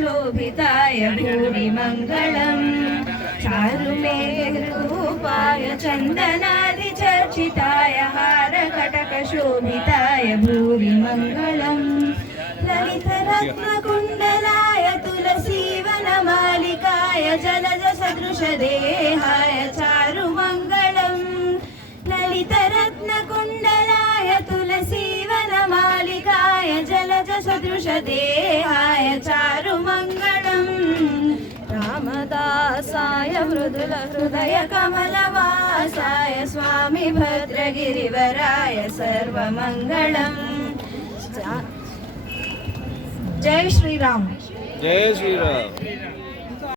शोभिताय भूरि मङ्गलम् चारुमेघरूपाय चन्दनादिचर्चिताय हारकटकशोभिताय भूरि मङ्गलम् ललितरत्नकुण्डलाय तुलसीवनमालिकाय जलजसदृशदेहाय चारुमङ्गलम् ललितरत्नकुण्डलाय तुलसीवनमालिकाय जलजसदृशदेहाय चारुमङ्गलम् रामदासाय मृदुलहृदयकमलवासाय स्वामी भद्रगिरिवराय सर्वमङ्गलम्। जय श्री राम। जय श्री राम।